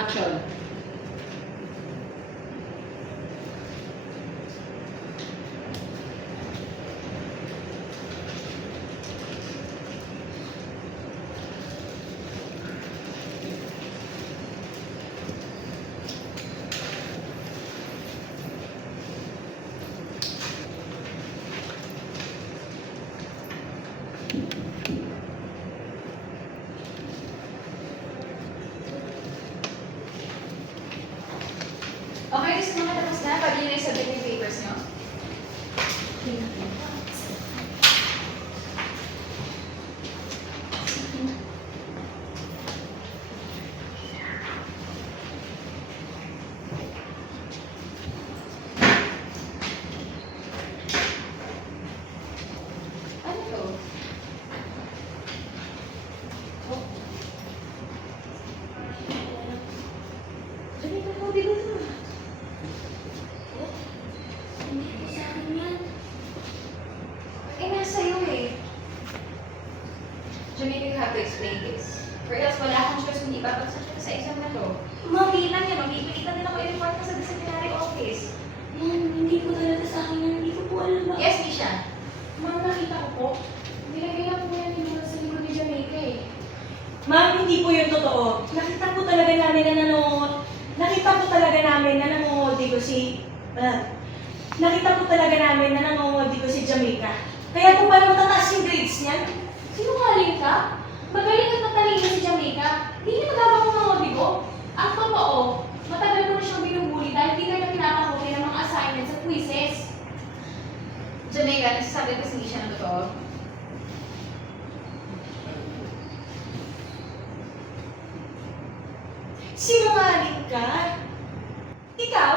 Action. Okay, gusto mga tapos na. Pag yun ay submit yung papers nyo. Ano to? Oh. Sabi ko, di ba ito? Hindi ko sa akin yan. Eh, nasa iyo eh. Jamaica, you have to explain this. Or else wala akong choice kung ibabagsak siya sa exam na to. Mabilang yan, mapipilitan din ako i-report ka sa disciplinary office. Ma'am, hindi po talaga sa akin yan. Hindi ko po alam ba? Yes, Misha. Ma'am, nakita ko po. Nilagay lang po yan yung sa likod ni Jamaica eh. Ma'am, hindi po yun totoo. Nakita po talaga namin na nanonood. Nakita po talaga namin na nanonood dito si... nakita po talaga namin na nanonood dito si Jamaica. Kaya po parang matataas yung grades niya. Sinungaling ka? Magaling at matalino si Jamaica. Hindi niya magagawa ng mga digo. Ang totoo, matagal ko na siyang binubuli dahil di kayo pinapahuli ng mga assignments at quizzes. Jamaica, nagsasabi ko si Misha ng totoo. Sinungaling ka? Ikaw?